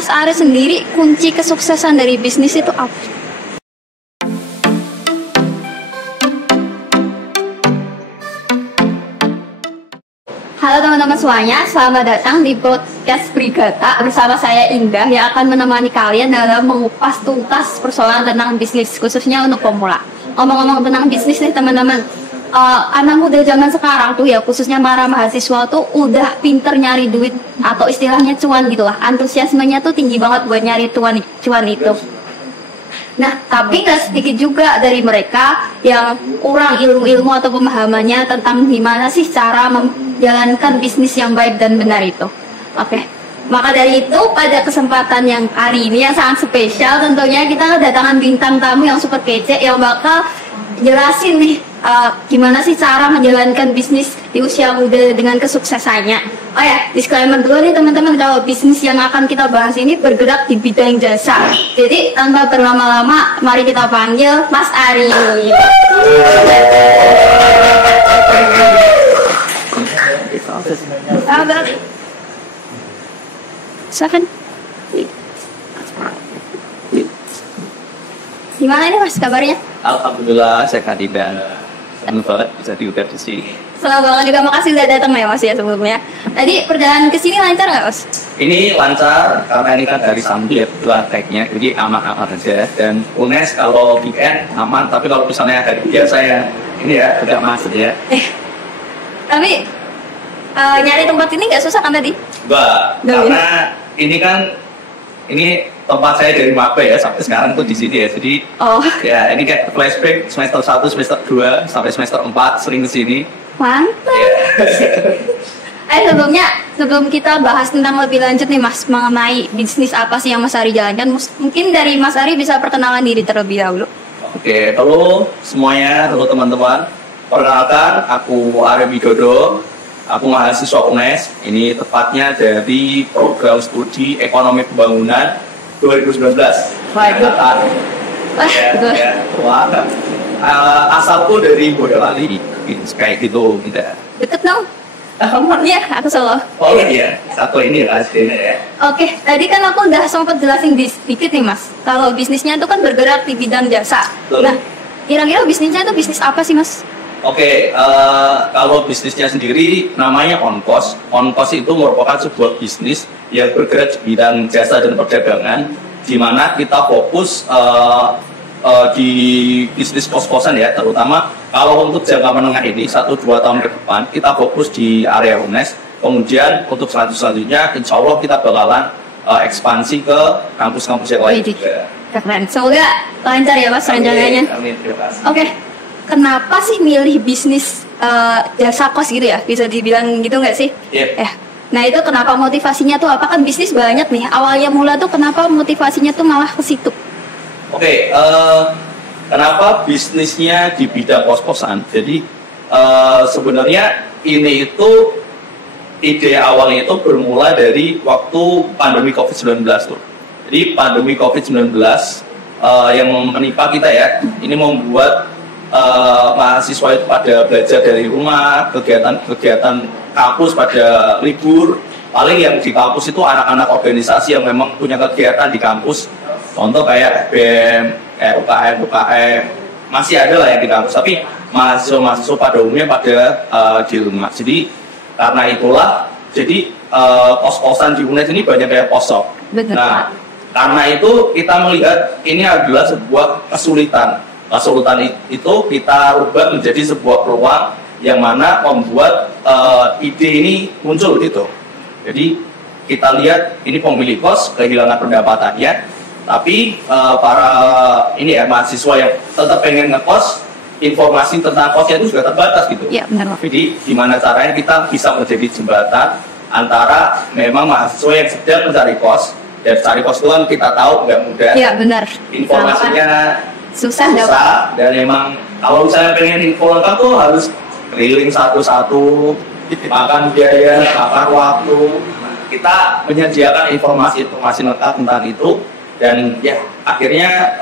Mas Ari sendiri, kunci kesuksesan dari bisnis itu apa? Halo teman-teman semuanya, selamat datang di podcast Brigata bersama saya Indah yang akan menemani kalian dalam mengupas tuntas persoalan tentang bisnis, khususnya untuk pemula. Ngomong-ngomong tentang bisnis nih teman-teman, anak muda zaman sekarang tuh ya, khususnya para mahasiswa tuh udah pinter nyari duit atau istilahnya cuan gitulah. Antusiasmenya tuh tinggi banget buat nyari cuan itu. Nah, tapi nggak sedikit juga dari mereka yang kurang ilmu-ilmu atau pemahamannya tentang gimana sih cara menjalankan bisnis yang baik dan benar itu. Oke, maka dari itu pada kesempatan yang hari ini yang sangat spesial, tentunya kita kedatangan bintang tamu yang super kece yang bakal jelasin nih gimana sih cara menjalankan bisnis di usia muda dengan kesuksesannya. Oh ya, disclaimer dulu nih teman-teman, kalau bisnis yang akan kita bahas ini bergerak di bidang jasa. Jadi tanpa berlama-lama, mari kita panggil Mas Ari. Silakan. Gimana ini Mas kabarnya? Alhamdulillah sehat dan senang banget bisa diundang di sini. Selamat banget juga, makasih udah datang ya Mas ya sebelumnya. Tadi perjalanan ke sini lancar nggak Mas? Ini lancar karena ini kan dari Sabtu ya kebetulan tag-nya, jadi aman-aman aja. Dan UNES kalau weekend aman, tapi kalau misalnya hari biasa ya ini ya agak macet ya. Tapi nyari tempat ini nggak susah kan tadi? Mbak, karena ini tempat saya dari Maba ya sampai sekarang tuh di sini ya. Jadi ya ini kayak flashback semester 1, semester 2 sampai semester 4 sering kesini. Mantap. Sebelum kita bahas tentang lebih lanjut nih Mas mengenai bisnis apa sih yang Mas Ari jalankan, mungkin dari Mas Ari bisa perkenalan diri terlebih dahulu. Oke, halo semuanya, halo teman-teman. Perkenalkan, aku Ari Widodo. Aku mahasiswa UNES. Ini tepatnya dari program studi Ekonomi Pembangunan 2019. Waduh. Asalku dari Boyolali, kayak gitu kita. Deket dong. Iya, aku Solo. Oh iya, satu ini aslinya ya. Oke, tadi kan aku udah sempat jelasin sedikit nih Mas. Kalau bisnisnya itu kan bergerak di bidang jasa. Betul. Nah, kira-kira bisnisnya itu bisnis apa sih Mas? Oke, kalau bisnisnya sendiri namanya Onkos. Onkos itu merupakan sebuah bisnis yang bergerak di bidang jasa dan perdagangan, di mana kita fokus di bisnis kos-kosan ya, terutama kalau untuk jangka menengah ini 1-2 tahun ke depan kita fokus di area UNES. Kemudian untuk selanjutnya insya Allah kita bakalan ekspansi ke kampus-kampus yang lain juga. Keren, semoga lancar ya Mas rencananya. Amin, terima kasih. Oke, kenapa sih milih bisnis jasa kos gitu ya? Bisa dibilang gitu nggak sih? Yeah. Nah itu kenapa motivasinya tuh apa? Kan bisnis banyak nih, awalnya mula tuh kenapa motivasinya tuh malah ke situ? Oke, kenapa bisnisnya di bidang kos-kosan? Jadi sebenarnya ini itu ide awalnya itu bermula dari waktu pandemi COVID-19 tuh. Jadi pandemi COVID-19 yang menimpa kita ya, ini membuat mahasiswa itu pada belajar dari rumah, kegiatan kampus pada libur. Paling yang di kampus itu anak-anak organisasi yang memang punya kegiatan di kampus. Contoh kayak FBM, UKM, masih ada lah yang di kampus. Tapi mahasiswa pada umumnya pada di rumah. Jadi karena itulah, jadi kos-kosan di UNES ini banyak kayak kosong. Nah, karena itu kita melihat ini adalah sebuah kesulitan. Kesulitan itu kita rubah menjadi sebuah peluang yang mana membuat ide ini muncul gitu. Jadi kita lihat ini pemilik kos kehilangan pendapatannya, tapi para ini ya mahasiswa yang tetap pengen ngekos, informasi tentang kosnya itu juga terbatas gitu. Iya benar. Jadi gimana caranya kita bisa menjadi jembatan antara memang mahasiswa yang sedang mencari kos, dan cari kos itu kan kita tahu nggak mudah. Iya benar. Informasinya susah dan memang kalau misalnya pengen info lengkap tuh harus keliling satu-satu, makan biaya, makan waktu. Kita menyediakan informasi lengkap tentang itu, dan ya akhirnya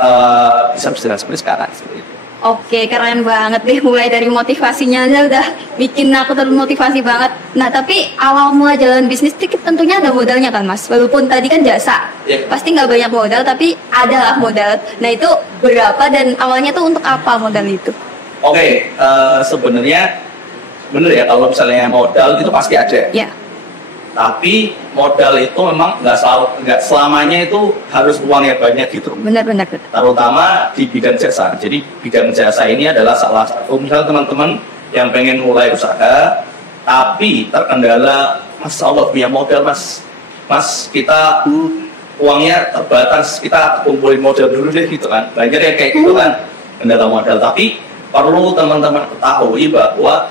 bisa berjalan seperti sekarang seperti itu. Oke, keren banget deh. Mulai dari motivasinya aja udah bikin aku termotivasi banget. Nah, tapi awal mula jalan bisnis itu tentunya ada modalnya kan, Mas? Walaupun tadi kan jasa, pasti nggak banyak modal, tapi adalah modal. Nah, itu berapa dan awalnya tuh untuk apa modal itu? Oke, sebenarnya bener ya, kalau misalnya modal itu pasti ada. Ya. Tapi modal itu memang nggak selamanya itu harus uang yang banyak gitu. Benar. Terutama di bidang jasa. Jadi bidang jasa ini adalah salah satu, misalnya teman-teman yang pengen mulai usaha, tapi terkendala, Mas Allah punya modal Mas kita uangnya terbatas, kita kumpulin modal dulu deh gitu kan. Banyak yang kayak gitu kan, kendala modal. Tapi perlu teman-teman ketahui bahwa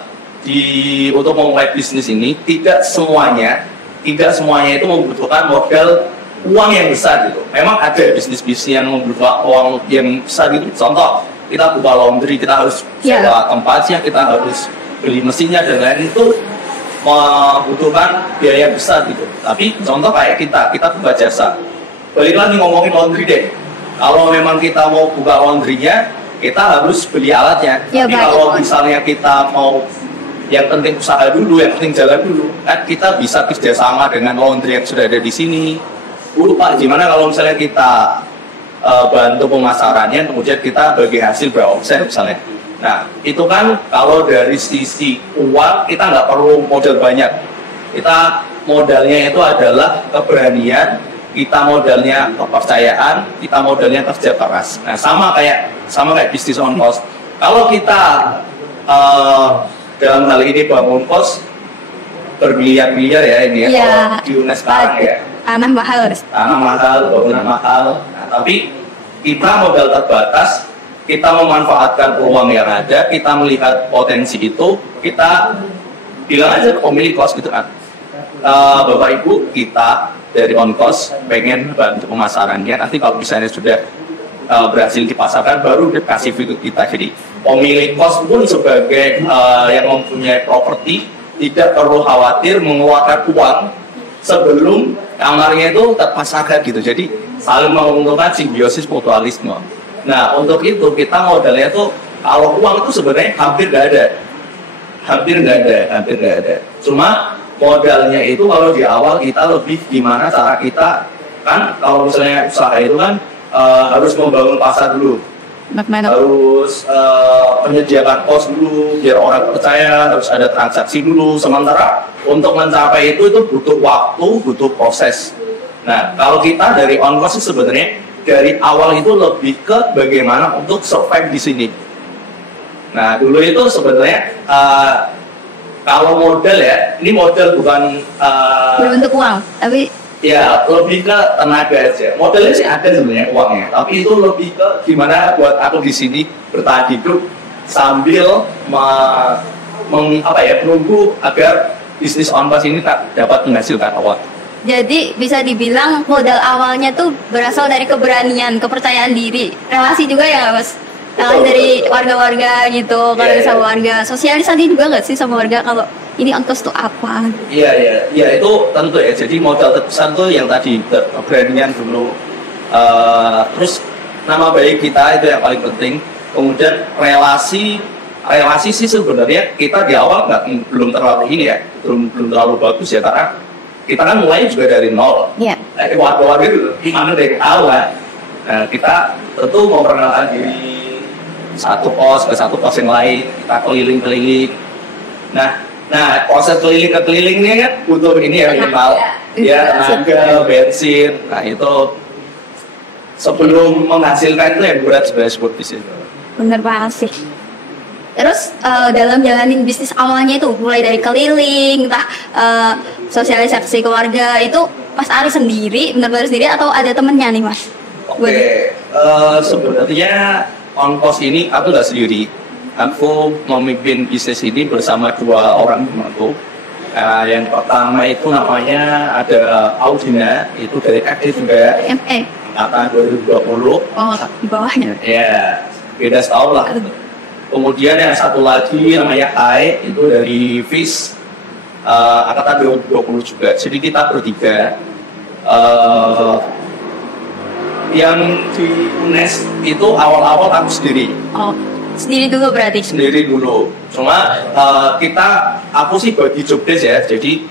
untuk memulai bisnis ini tidak semuanya itu membutuhkan modal uang yang besar gitu. Memang ada bisnis-bisnis yang membutuhkan uang yang besar gitu. Contoh, kita buka laundry, kita harus sewa tempatnya, kita harus beli mesinnya dan lain itu membutuhkan biaya besar gitu. Tapi contoh kayak kita buka jasa. Balik lagi ngomongin laundry deh. Kalau memang kita mau buka laundrynya, kita harus beli alatnya. Tapi kalau misalnya kita mau yang penting usaha dulu, yang penting jalan dulu, kan kita bisa kerjasama dengan laundry yang sudah ada di sini. Pak, gimana kalau misalnya kita bantu pemasarannya, kemudian kita bagi hasil beromset misalnya. Nah, itu kan kalau dari sisi uang kita nggak perlu modal banyak. Kita modalnya itu adalah keberanian, kita modalnya kepercayaan, kita modalnya kerja keras. Nah, sama kayak bisnis on cost. Kalau kita dalam hal ini bangun kos bermiliar-miliar ya ini ya, kalau di UNES sekarang ya. Tanah mahal, bangunan mahal. Nah, tapi kita modal terbatas, kita memanfaatkan peluang yang ada, kita melihat potensi itu, kita bilang aja ke pemilik kos gitu kan. Bapak Ibu, kita dari on cost pengen bantu pemasarannya. Nanti kalau misalnya sudah berhasil dipasarkan, baru dikasih fitur kita. Jadi pemilik kos pun sebagai yang mempunyai properti tidak perlu khawatir mengeluarkan uang sebelum kamarnya itu terpasarkan gitu. Jadi saling menguntungkan, simbiosis mutualisme. Nah, untuk itu kita modalnya tuh, kalau uang itu sebenarnya hampir nggak ada. Cuma modalnya itu kalau di awal kita lebih gimana cara kita, kan kalau misalnya usaha itu kan harus membangun pasar dulu, harus menyediakan pos dulu biar orang percaya, harus ada transaksi dulu. Sementara untuk mencapai itu butuh waktu, butuh proses. Nah, kalau kita dari on cost sebenarnya dari awal itu lebih ke bagaimana untuk survive di sini. Nah, dulu itu sebenarnya kalau modal ya, ini modal bukan berbentuk uang, tapi ya lebih ke tenaga aja. Modalnya sih ada sebenarnya uangnya, tapi itu lebih ke gimana buat aku di sini bertahan hidup sambil menunggu agar bisnis on cost ini dapat menghasilkan uang. Jadi bisa dibilang modal awalnya tuh berasal dari keberanian, kepercayaan diri, relasi juga ya Mas. Relasi dari warga-warga gitu, kalau sama warga, sosialisasi juga nggak sih sama warga kalau ini on cost tuh apa? Iya itu tentu ya. Jadi modal terbesar tuh yang tadi keberanian dulu. Terus nama baik kita itu yang paling penting. Kemudian relasi sih sebenarnya kita di awal belum terlalu belum terlalu bagus ya, karena kita kan mulai juga dari nol. Iya. Warga itu gimana dari awal. Kita tentu memperkenalkan diri satu pos ke satu pos yang lain, kita keliling-keliling. Nah proses keliling-kelilingnya kan butuh ini ya minimal tenaga, bensin. Nah itu sebelum menghasilkan itu yang berat sebenarnya sebut bisnis. Bener banget sih. Terus dalam jalanin bisnis awalnya itu mulai dari keliling, entah sosialisasi keluarga itu Mas Ari sendiri, benar-benar sendiri atau ada temennya nih Mas? Oke, sebenarnya on cost ini aku nggak sendiri. Aku memimpin bisnis ini bersama dua orang temanku. Yang pertama itu namanya ada Audina, itu dari KD juga. Angkatan 2020. Oh, di bawahnya. Ya, beda setahun lah. Kemudian yang satu lagi namanya Ai, itu dari FIS, angkatan 2020 juga. Jadi kita bertiga. Yang di UNES itu awal-awal aku sendiri. Oh. Sendiri dulu berarti? Sendiri dulu. Cuma aku sih bagi job desk ya. Jadi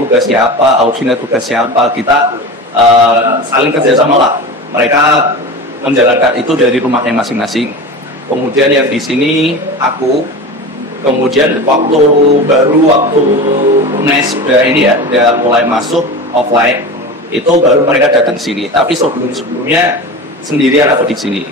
tugasnya apa, Audina tugasnya apa, kita saling kerjasama lah. Mereka menjalankan itu dari rumahnya masing-masing. Kemudian yang di sini aku. Kemudian waktu UNES udah mulai masuk offline, itu baru mereka datang sini. Tapi sebelumnya sendirian aku di sini.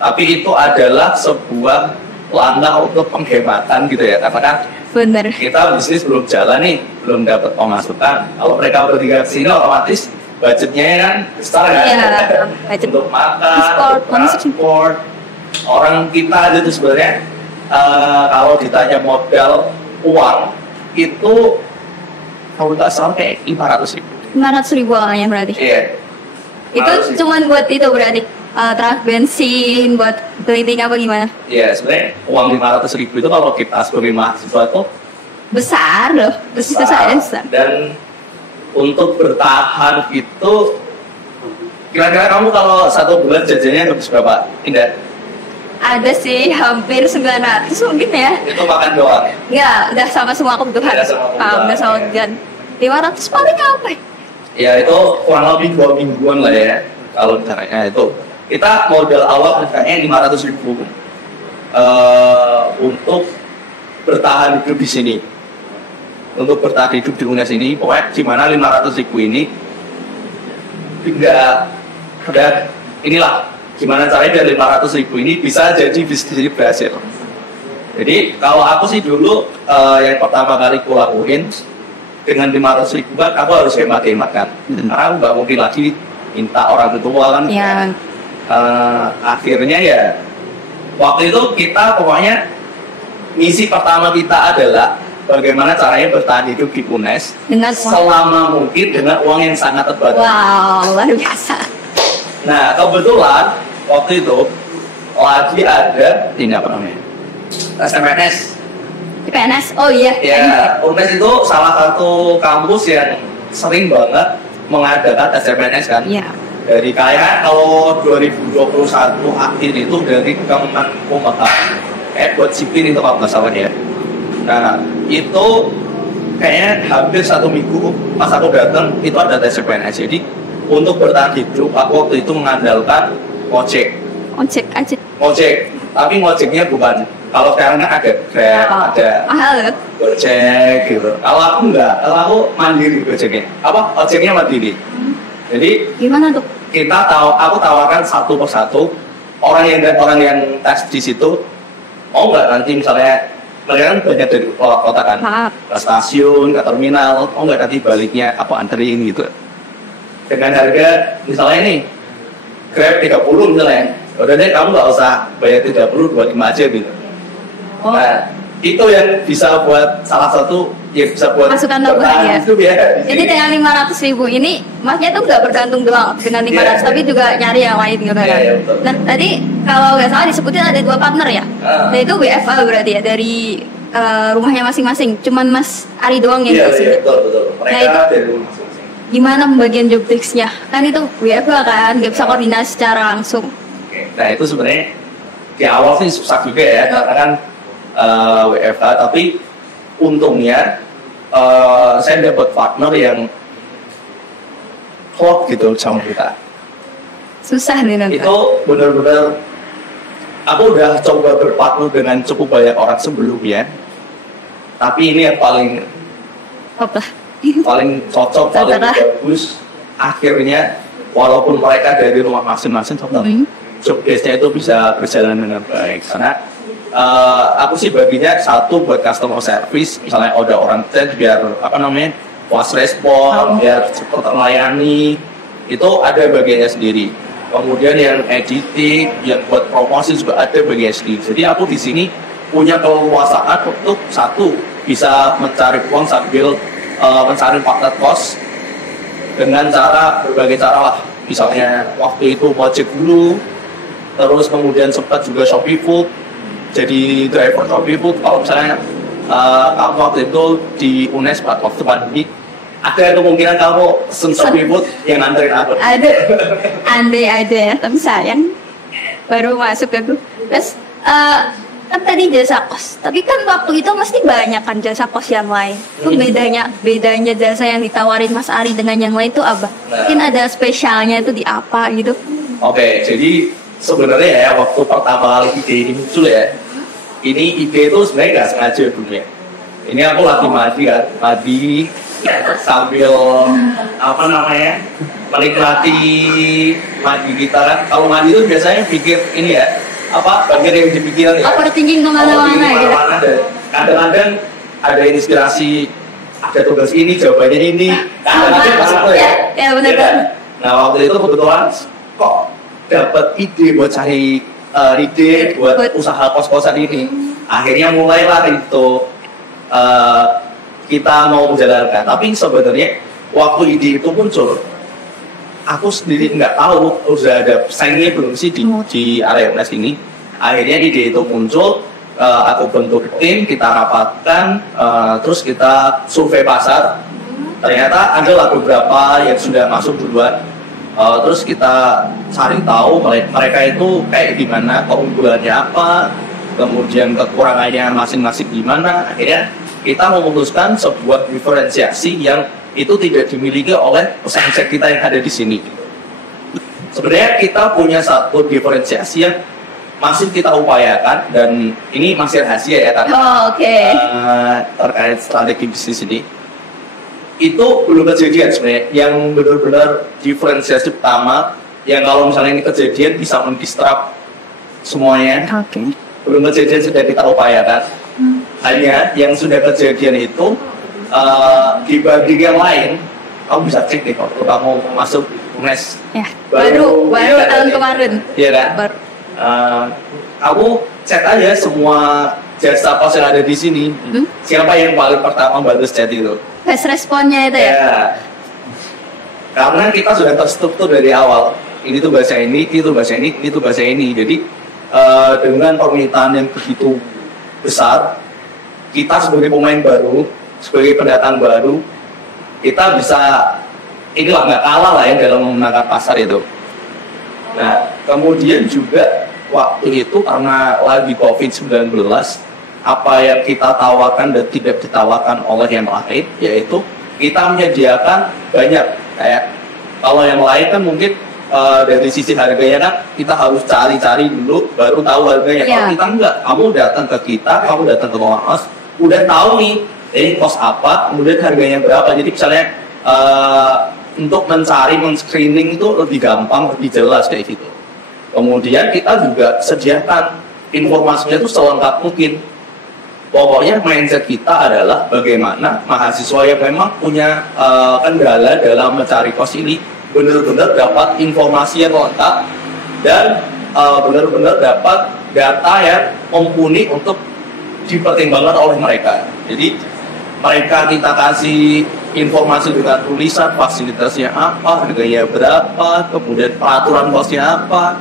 Tapi itu adalah sebuah langkah untuk penghematan gitu ya, karena kan bener, kita bisnis belum jalan nih, belum dapat pemasukan. Kalau mereka bertiga di sini otomatis budgetnya kan besar kan, budget untuk makan, transport. Orang kita itu sebenarnya kalau ditanya modal uang itu kalau nggak sampai 500 ribu awalnya berarti. Iya. Itu cuman buat itu berarti truk bensin, buat keliling apa gimana? Iya, sebenarnya uang 500 ribu itu kalau kita sebagai mahasiswa itu besar loh, besar. Dan untuk bertahan itu kira-kira kamu kalau 1 bulan jajannya habis berapa? Indah? Ada sih hampir 900 mungkin ya. Itu makan doang? Ya, udah sama semua kebutuhan. Udah sama kebutuhan. 500 paling apa? Ya itu kurang lebih 2 mingguan lah ya. Kalau caranya itu kita modal awal kayaknya 500 ribu untuk bertahan hidup di sini. Untuk bertahan hidup di UNES ini, pokoknya gimana 500 ribu ini udah inilah gimana caranya dari 500 ribu ini bisa jadi bisnis ini berhasil. Jadi kalau aku sih dulu yang pertama kali aku lakuin dengan 500 ribu kan aku harus hemat-hemat kan, karena aku nggak mungkin lagi minta orang tua kan. Ya. Akhirnya ya waktu itu kita pokoknya misi pertama kita adalah bagaimana caranya bertahan hidup di UNES dengan selama mungkin dengan uang yang sangat terbatas. Wow, luar biasa. Nah kebetulan waktu itu lagi ada ini apa namanya SMPNS. PNS, oh iya. Ya, UNES itu salah satu kampus yang sering banget mengadakan SMPNS kan. Iya. Dari kayak kalau 2021 akhir itu dari Kemenkumham buat sipil itu kalau nggak salah ya. Nah itu kayaknya hampir 1 minggu pas aku datang itu ada tes CPNS. Jadi untuk bertahan hidup aku waktu itu mengandalkan ojek, tapi ngojeknya bukan kalau sekarang kan ada Grab, ada Gojek gitu. Kalau aku enggak, kalau aku mandiri ojeknya. Ojeknya mandiri. Jadi gimana tuh? Aku tawarkan satu persatu orang yang tes di situ mau nggak nanti misalnya mereka kan banyak dari kota kan, ke stasiun, ke terminal, mau nggak nanti baliknya apa anterin gitu. Dengan harga misalnya nih Grab 30 misalnya, udah deh kamu nggak usah bayar 30, 25 aja gitu. Nah itu yang bisa buat salah satu yang bisa buat masukan tambahan ya. Jadi dengan 500 ribu ini masnya tuh nggak bergantung doang dengan 500 tapi juga nyari yang lain gitu kan. Nah tadi kalau nggak salah disebutin ada 2 partner ya. Nah itu WFA berarti ya dari rumahnya masing-masing. Cuman Mas Ari doang yang di sini. Betul. Mereka dari rumah masing-masing. Gimana pembagian job desk-nya? Kan itu WFA kan, nggak bisa koordinasi secara langsung. Nah itu sebenarnya di awal sih susah juga ya, karena kan WFH, tapi untungnya saya dapat partner yang klop gitu sama kita. Susah nih nanti. Itu benar-benar aku udah coba berpartner dengan cukup banyak orang sebelumnya, tapi ini yang paling paling cocok, paling bagus. Akhirnya walaupun mereka dari rumah masing-masing, job desk-nya itu bisa berjalan dengan baik. Karena aku sih baginya satu buat customer service, misalnya ada orang chat biar fast respon, biar cepat terlayani, itu ada bagiannya sendiri. Kemudian yang editing, yang buat promosi juga ada bagiannya sendiri. Jadi aku di sini punya keleluasaan untuk satu bisa mencari uang sambil mencari partner cost dengan berbagai cara lah. Misalnya waktu itu Gojek dulu, terus kemudian sempat juga Shopee Food, jadi driver Shopee Food. Kalau misalnya kamu waktu itu di UNES waktu pandemi, ada kemungkinan kamu pesen Shopee Food yang nganterin aku? Ada, tapi sayang baru masuk ke itu. Terus kan tadi jasa kos, tapi kan waktu itu mesti banyak kan jasa kos yang lain. Itu bedanya jasa yang ditawarin Mas Ari dengan yang lain itu apa? Mungkin ada spesialnya itu di apa gitu? Oke, jadi sebenarnya ya waktu pertama kali ide ini muncul ya, ini ide itu sebenarnya nggak sengaja dulu ya. Ini aku lagi mandi sambil apa namanya menikmati mandi kita kan. Kalau mandi itu biasanya pikir ini ya, apa bagian yang dipikiran ya. Overthinking kemana-mana gitu. Kadang-kadang ada inspirasi, ada tugas ini, jawabannya ini. Kadang-kadang pas itu ya. Ya benar. Nah waktu itu kebetulan kok dapat ide buat cari ide buat usaha kos-kosan ini. Akhirnya mulailah itu kita mau menjalankan. Tapi sebenarnya waktu ide itu muncul, aku sendiri nggak tahu udah ada pesaingnya belum sih di area UNES ini. Akhirnya ide itu muncul, aku bentuk tim, kita rapatkan, terus kita survei pasar. Ternyata ada beberapa yang sudah masuk duluan. Terus kita cari tahu mereka itu kayak gimana, keunggulannya apa, kemudian kekurangannya masing-masing gimana. Akhirnya kita memutuskan sebuah diferensiasi yang itu tidak dimiliki oleh pesaing kita yang ada di sini. Sebenarnya kita punya satu diferensiasi yang masih kita upayakan dan ini masih rahasia ya karena terkait strategi bisnis ini. Itu belum kejadian sebenarnya. Yang benar-benar diferensiasi pertama yang kalau misalnya ini kejadian bisa mendistrap semuanya. Belum kejadian sudah kita upayakan. Hanya yang sudah kejadian itu dibanding yang lain, kamu bisa cek nih kalau kamu masuk UNES ya, baru tahun kemarin. Iya kan? Baru. Kamu cek aja semua jasa pos yang ada di sini. Siapa yang paling pertama baru chat itu? Fast responnya itu ya? Karena kita sudah terstruktur dari awal. Ini tuh bahasa ini, itu bahasa ini, itu bahasa ini. Jadi dengan permintaan yang begitu besar, kita sebagai pemain baru, sebagai pendatang baru, kita bisa inilah nggak kalah lah ya dalam memenangkan pasar itu. Nah, kemudian juga waktu itu karena lagi COVID-19, apa yang kita tawarkan dan tidak ditawarkan oleh yang lain, yaitu kita menyediakan banyak. Kayak kalau yang lain kan mungkin dari sisi harganya kan kita harus cari-cari dulu baru tahu harganya. Kalau kita enggak, kamu datang ke kita, kamu datang ke Moas, udah tahu nih ini kos apa, kemudian harganya berapa. Jadi misalnya untuk mencari, men-screening itu lebih gampang, lebih jelas kayak gitu. Kemudian kita juga sediakan informasinya itu selengkap mungkin. Pokoknya mindset kita adalah bagaimana mahasiswa yang memang punya kendala dalam mencari kos ini benar-benar dapat informasi yang lengkap dan benar-benar dapat data yang mumpuni untuk dipertimbangkan oleh mereka. Jadi mereka kita kasih informasi dengan tulisan fasilitasnya apa, harganya berapa, kemudian peraturan kosnya apa,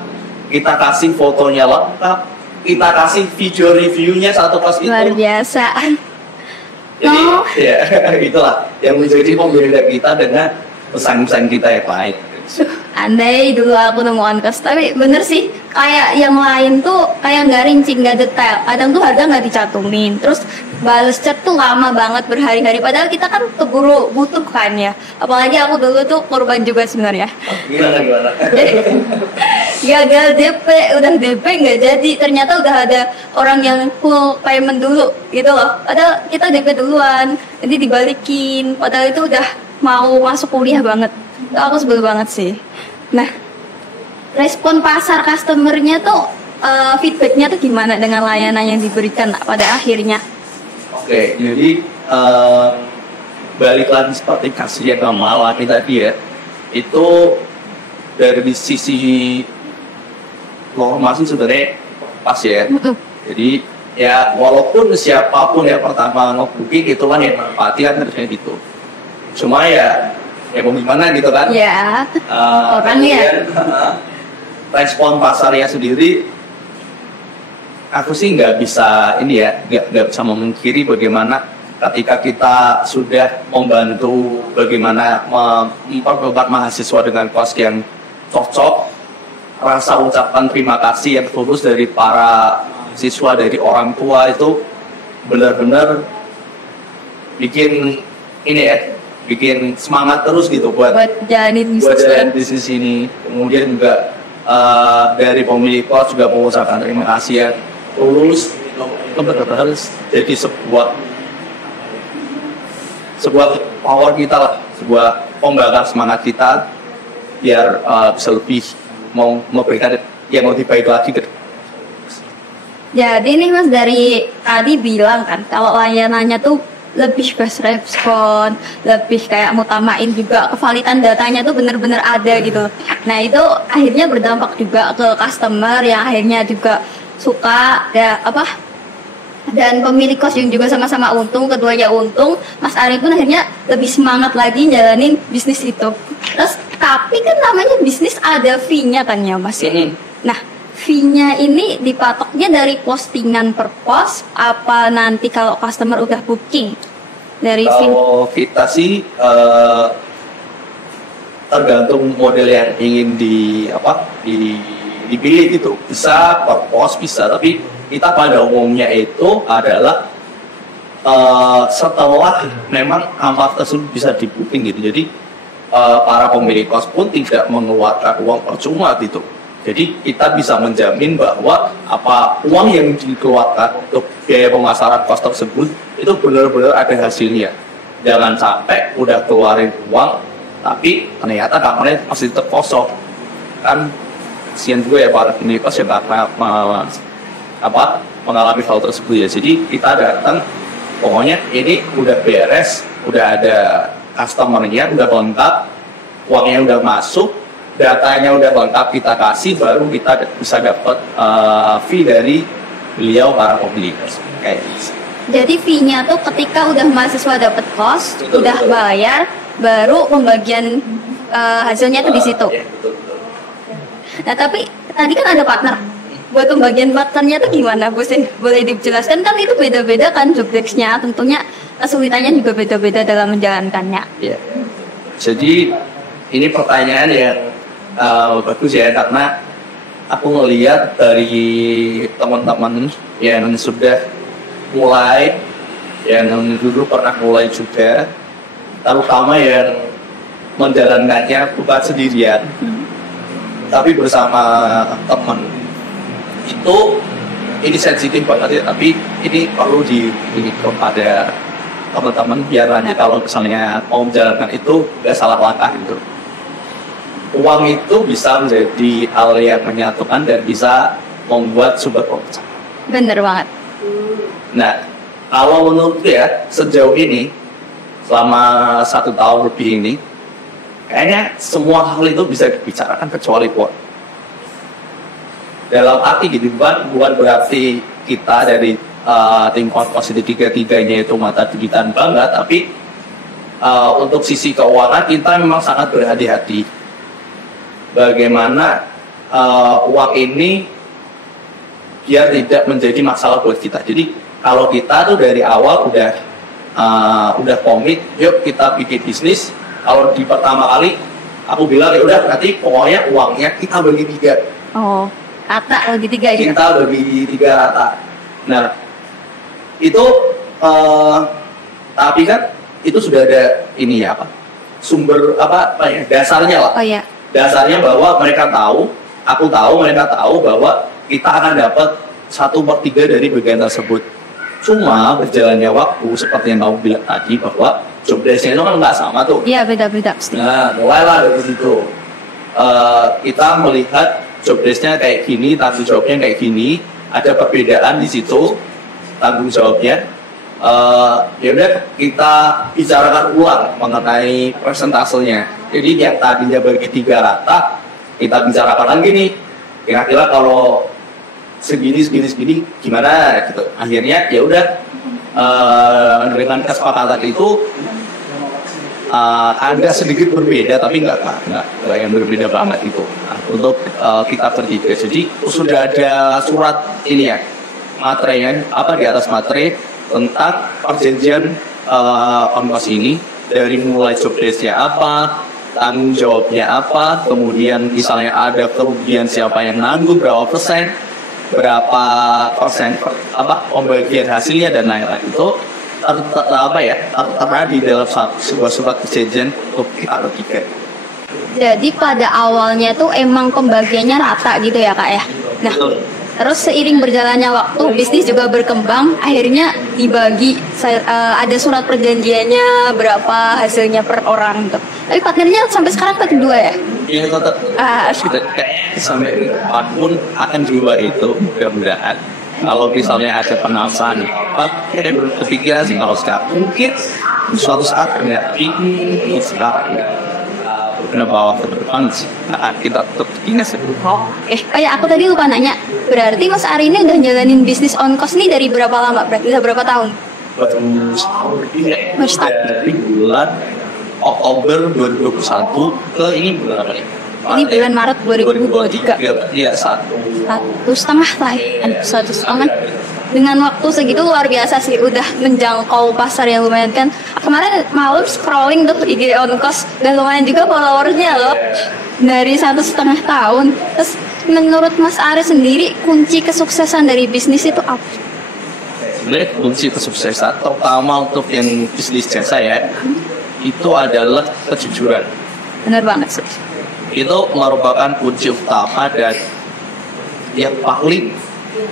kita kasih fotonya lengkap, kita kasih video reviewnya satu kos itu. Luar biasa. Jadi ya itulah yang menjadi pembeda kita dengan pesaing-pesaing kita yang lain. Andai dulu aku nemuan kos, tapi bener sih kayak yang lain tuh kayak nggak rinci, nggak detail. Kadang tuh harga nggak dicantumin, terus balas chat tuh lama banget berhari-hari. Padahal kita kan keburu butuh kan ya. Apalagi aku dulu tuh korban juga sebenarnya. Gimana? Gagal DP, udah DP nggak jadi. Ternyata udah ada orang yang full payment dulu gitu loh. Padahal kita DP duluan, nanti dibalikin. Padahal itu udah mau masuk kuliah banget. Aku sebel banget sih. Nah, respon pasar customernya tuh feedbacknya tuh gimana dengan layanan yang diberikan pada akhirnya? Oke, jadi balik lagi seperti kasih yang Malaki tadi ya, itu dari sisi informasi sebenarnya pas ya. Jadi ya walaupun siapapun yang pertama nge-booking itu kan yang manfaatkan harusnya gitu. Cuma ya mau gimana gitu kan? Ya, orangnya. Respon pasarnya sendiri, aku sih nggak bisa ini ya, nggak bisa memungkiri bagaimana ketika kita sudah membantu bagaimana memperkuat mahasiswa dengan kos yang cocok, rasa ucapan terima kasih yang tulus dari para siswa, dari orang tua itu benar-benar bikin ini ya, bikin semangat terus gitu buat jalanin bisnis ini. Kemudian juga dari pemilik kos juga mengucapkan terima kasih ya, lulus itu benar-benar jadi sebuah power kita lah, sebuah pembakar semangat kita biar bisa lebih mau memberikan yang lebih baik lagi ke. Jadi nih Mas, dari tadi bilang kan kalau layanannya tuh lebih fast respon, lebih kayak mutamain juga kevalidan datanya tuh bener-bener ada gitu. Nah itu akhirnya berdampak juga ke customer yang akhirnya juga suka ya apa, dan pemilik kos yang juga sama-sama untung, keduanya untung. Mas Ari pun akhirnya lebih semangat lagi jalanin bisnis itu. Terus tapi kan namanya bisnis ada fee-nya kan ya Mas ya. Nah fee-nya ini dipatoknya dari postingan per post apa nanti kalau customer udah booking dari kalau kita sih tergantung model yang ingin dipilih gitu, bisa per post bisa, tapi kita pada umumnya itu adalah setelah memang kamar tersebut bisa di booking gitu, jadi para pemilik kos pun tidak mengeluarkan uang percuma gitu. Jadi kita bisa menjamin bahwa apa uang yang dikeluarkan untuk biaya pemasaran kos tersebut itu benar-benar ada hasilnya. Jangan sampai udah keluarin uang tapi ternyata kamarnya masih tetap kosong. Kan kasihan juga ya para pemilik kos ya karena mengalami hal tersebut ya. Jadi kita datang, pokoknya ini udah beres, udah ada customer-nya, udah lengkap, uangnya udah masuk, datanya udah lengkap kita kasih, baru kita bisa dapat fee dari beliau para pembeli kayak gitu. Jadi fee-nya tuh ketika udah mahasiswa dapat kos, Betul, udah bayar, baru pembagian hasilnya tuh di situ. Ya, betul. Nah tapi tadi kan ada partner. Buat pembagian partnernya tuh gimana, Bu Sin? Boleh dijelaskan, kan itu beda-beda kan job desk-nya, tentunya kesulitannya juga beda-beda dalam menjalankannya. Ya. Jadi ini pertanyaan yang bagus ya, karena aku melihat dari teman-teman yang sudah mulai, yang dulu pernah mulai juga, terutama yang menjalankannya bukan sendirian, tapi bersama teman. Itu ini sensitif banget ya, tapi ini perlu kepada teman-teman biar nanti kalau misalnya mau menjalankan itu nggak salah langkah gitu. Uang itu bisa menjadi hal yang menyatukan dan bisa membuat sumber pemecah. Bener banget. Nah, kalau menurut ya sejauh ini selama 1 tahun lebih ini, kayaknya semua hal itu bisa dibicarakan kecuali uang. Dalam arti gitu, bukan berarti kita dari tim komposisi 3-3-nya itu mata duitan banget, tapi untuk sisi keuangan kita memang sangat berhati-hati. Bagaimana uang ini biar tidak menjadi masalah buat kita. Jadi kalau kita tuh dari awal udah komit, yuk kita bikin bisnis. Kalau di pertama kali aku bilang ya udah, nanti pokoknya uangnya kita bagi 3. Oh, rata bagi 3 ya? Kita bagi 3 rata. Nah, itu tapi kan itu sudah ada ini ya sumber ya, dasarnya lah. Oh iya. Dasarnya bahwa mereka tahu, aku tahu, mereka tahu bahwa kita akan dapat 1/3 dari bagian tersebut. Cuma berjalannya waktu seperti yang kamu bilang tadi bahwa job desk-nya itu kan nggak sama tuh. Iya, beda-beda. Nah, mulailah dari situ. Kita melihat job desk-nya kayak gini, tanggung jawabnya kayak gini, ada perbedaan di situ tanggung jawabnya. Ya udah kita bicarakan ulang mengenai persentasenya. Jadi yang tadinya bagi 3 rata, kita bicarakan lagi nih. Kira-kira kalau segini gimana gitu. Akhirnya ya udah dengan kesepakatan itu ada sedikit berbeda, tapi nggak yang berbeda banget itu untuk kita bertiga. Jadi sudah ada surat ini ya, materinya di atas materi tentang perjanjian ongkos ini, dari mulai job desk-nya apa, tanggung jawabnya apa, kemudian misalnya ada kerugian siapa yang nanggung berapa persen, berapa persen pembagian hasilnya dan lain-lain itu tertera di dalam sebuah surat perjanjian untuk kita bertiga. Jadi pada awalnya tuh emang pembagiannya rata gitu ya Kak ya. Nah, terus seiring berjalannya waktu bisnis juga berkembang, akhirnya dibagi ada surat perjanjiannya berapa hasilnya per orang gitu. Tapi partnernya sampai sekarang tetap 2 ya? Iya tetap. Sampai apapun akan juga itu mudah-mudahan. Kalau misalnya ada penasaran, saya belum kepikiran sih kalau sekarang mungkin suatu saat ternyata ini sekarang bawa ke depan sih kita tetap ingat sih. Kayak aku tadi lupa nanya, berarti Mas Ari ini udah jalanin bisnis on cost nih dari berapa lama? Berarti udah berapa tahun? Dari bulan Oktober 2021 ke ini bulan apa nih? Ini bulan Maret 2023. Iya, 1,5 lah ya. 1,5 dengan waktu segitu luar biasa sih, udah menjangkau pasar yang lumayan kan. Kemarin malam scrolling tuh IG on cost dan lumayan juga followersnya loh dari 1,5 tahun. Terus menurut Mas Ari sendiri kunci kesuksesan dari bisnis itu apa? Sebenarnya kunci kesuksesan terutama untuk yang bisnis jasa ya itu adalah kejujuran. Benar banget sih. Itu merupakan kunci utama dan yang paling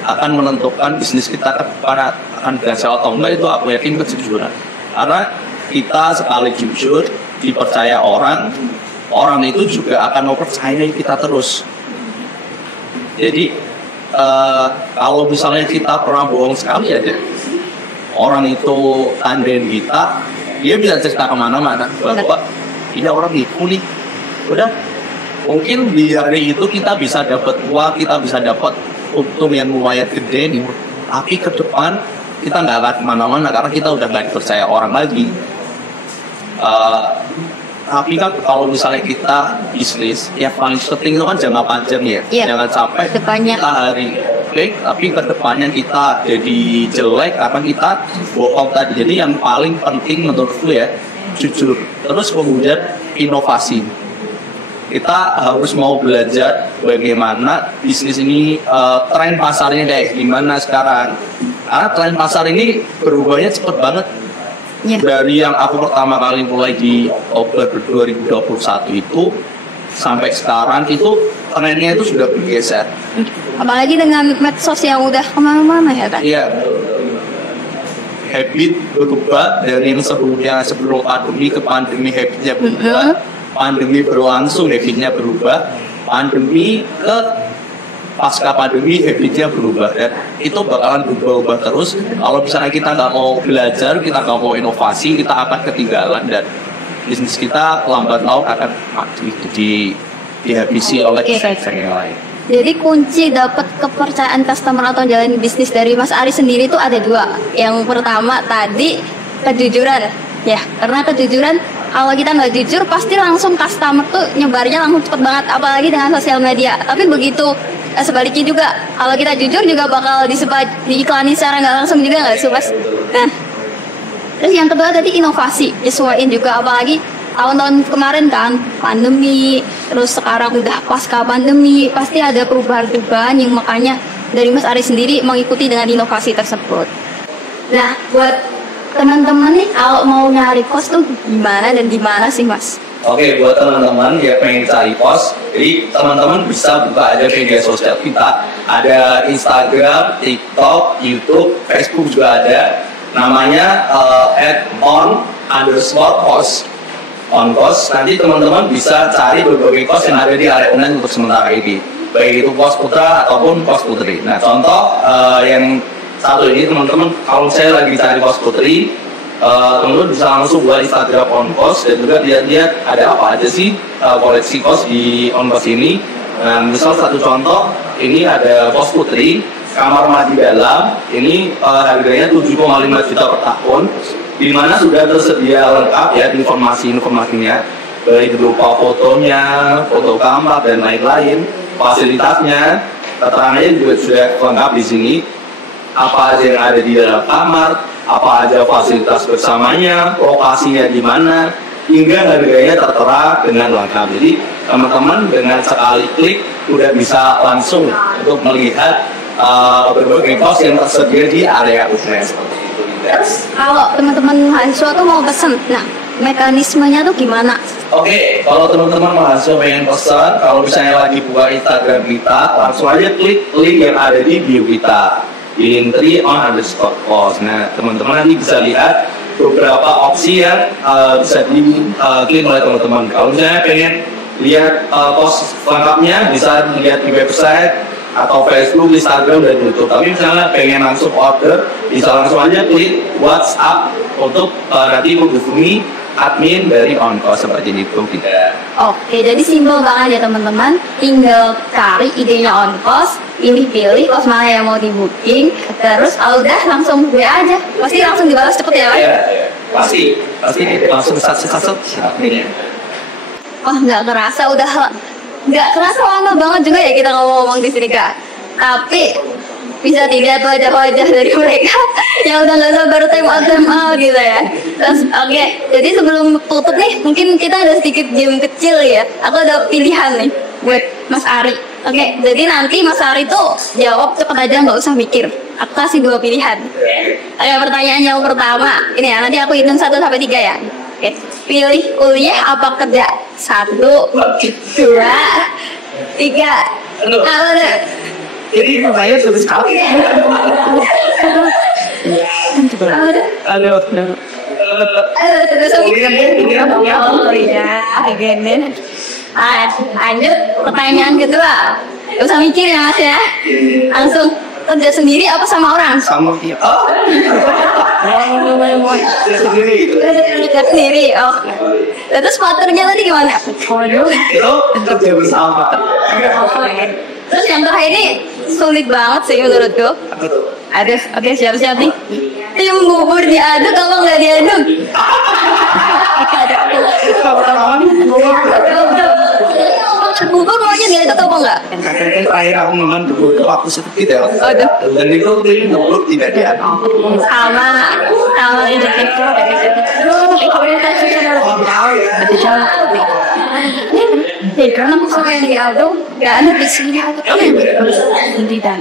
akan menentukan bisnis kita ke depan akan berhasil atau enggak, itu aku yakin kejujuran. Karena kita sekali jujur dipercaya orang itu juga akan mempercayai kita terus. Jadi kalau misalnya kita pernah bohong sekali aja, orang itu tandain kita, dia bisa cerita kemana-mana bahwa ini orang nipu nih. Udah, mungkin di hari itu kita bisa dapat uang, kita bisa dapat untung yang lumayan gede nih, tapi ke depan kita nggak akan kemana-mana karena kita udah nggak dipercaya orang lagi. Tapi kan kalau misalnya kita bisnis, ya paling penting itu kan jangka panjang ya, jangan sampai kita hari tapi ke depannya kita jadi jelek karena kita bohong tadi. Jadi yang paling penting menurutku ya jujur, terus kemudian inovasi. Kita harus mau belajar bagaimana bisnis ini, tren pasarnya kayak gimana sekarang. Karena tren pasar ini berubahnya cepet banget. Dari yang aku pertama kali mulai di Oktober 2021 itu sampai sekarang itu trennya itu sudah bergeser. Apalagi dengan medsos yang udah kemana-mana ya kan? Iya. Habit berubah dari yang sebelum pandemi ke pandemi, habitnya berubah. Pandemi berlangsung, habitnya berubah. Pandemi ke pasca pandemi, habitnya berubah. Dan itu bakalan berubah terus. Kalau misalnya kita nggak mau belajar, kita nggak mau inovasi, kita akan ketinggalan dan bisnis kita lambat laun akan dihabisi oleh yang lain. Jadi kunci dapat kepercayaan customer atau jalan bisnis dari Mas Ari sendiri itu ada 2. Yang pertama tadi kejujuran, ya, karena kejujuran. Kalau kita nggak jujur, pasti langsung customer tuh nyebarnya langsung cepet banget, apalagi dengan sosial media. Tapi begitu sebaliknya juga, kalau kita jujur juga bakal diiklanin secara nggak langsung juga nggak sih Mas? Nah, terus yang kedua tadi inovasi, nyesuaiin juga, apalagi tahun-tahun kemarin kan pandemi, terus sekarang udah pasca pandemi, pasti ada perubahan-perubahan yang makanya dari Mas Ari sendiri mengikuti dengan inovasi tersebut. Nah, buat teman-teman nih kalau mau nyari kos tuh gimana dan di mana sih Mas? Oke, buat teman-teman yang pengen cari kos, jadi teman-teman bisa buka aja media sosial kita, ada Instagram, TikTok, YouTube, Facebook juga ada, namanya @on_kos. On kos, nanti teman-teman bisa cari berbagai kos yang ada di area online untuk sementara ini, baik itu kos putra ataupun kos putri. Nah, contoh yang satu ini teman-teman, kalau saya lagi cari kos putri, teman-teman bisa langsung buat Instagram on kos dan juga lihat-lihat ada apa aja sih koleksi kos di on kos ini. Nah, misal satu contoh, ini ada kos putri, kamar mandi dalam, ini harganya 7,5 juta per tahun, di mana sudah tersedia lengkap ya informasinya, baik berupa fotonya, foto kamar dan lain-lain, fasilitasnya, keterangannya juga sudah lengkap di sini. Apa aja yang ada di dalam kamar, apa aja fasilitas bersamanya, lokasinya di mana, hingga harganya tertera dengan lengkap. Jadi teman-teman dengan sekali klik udah bisa langsung untuk melihat berbagai kos yang tersedia di area UNES. Terus kalau teman-teman mahasiswa tuh mau pesen, nah mekanismenya tuh gimana? Oke, kalau teman-teman mahasiswa pengen pesan, kalau misalnya lagi buka Instagram kita, langsung aja klik link yang ada di bio kita, di linktree_on_course. Nah, teman-teman nanti bisa lihat beberapa opsi yang bisa diklik oleh teman-teman. Kalau misalnya pengen lihat course lengkapnya, bisa dilihat di website atau Facebook, Instagram, dan YouTube. Tapi misalnya pengen langsung order, bisa langsung aja klik WhatsApp untuk nanti menghubungi admin dari OnCourse seperti itu. Oke, jadi simpel banget ya teman-teman. Tinggal cari idenya OnCourse, pilih-pilih kos mana yang mau di booking, terus udah langsung gue aja. Pasti langsung dibalas cepet ya, Pak? Iya, pasti langsung satu-satu. Oh, nggak kerasa lama banget juga ya kita ngomong-ngomong di sini, Kak. Tapi bisa dilihat wajah-wajah dari mereka yang udah nggak sabar time out gitu ya. Terus oke, jadi sebelum tutup nih, mungkin kita ada sedikit game kecil ya. Aku ada pilihan nih buat Mas Ari. Oke, jadi nanti Mas Ari tuh jawab cepet aja, nggak usah mikir. Aku kasih 2 pilihan. Oke, pertanyaan yang pertama, ini ya, nanti aku hitung 1 sampai 3 ya. Oke, pilih kuliah apa kerja? 1, 2, 3. Halo deh. Jadi saya terus sekali. Halo. Lanjut pertanyaan kedua. Gak usah mikir ya Mas ya. Langsung kerja sendiri apa sama orang? Sama dia. Sendiri. Kerja sendiri. Oh. Terus partnernya tadi gimana? Itu kerja bersama. Terus yang terakhir ini sulit banget sih menurutku. Aduh, oke siap-siap nih. Tim bubur diaduk apa nggak diaduk? Bubur maunya diaduk apa enggak? Akhir aku memang bubur ke waktu sedikit ya. Aduh. Dan itu bubur tidak diaduk. Sama ini. Karena musuh yang diaduk nggak ada di sini.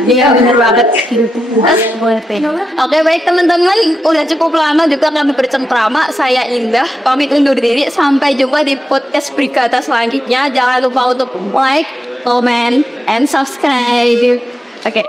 Iya benar banget. Oke baik teman-teman, udah cukup lama juga kami bercengkrama. Saya Indah pamit undur diri. Sampai jumpa di podcast Brigata selanjutnya. Jangan lupa untuk like, comment, and subscribe. Oke.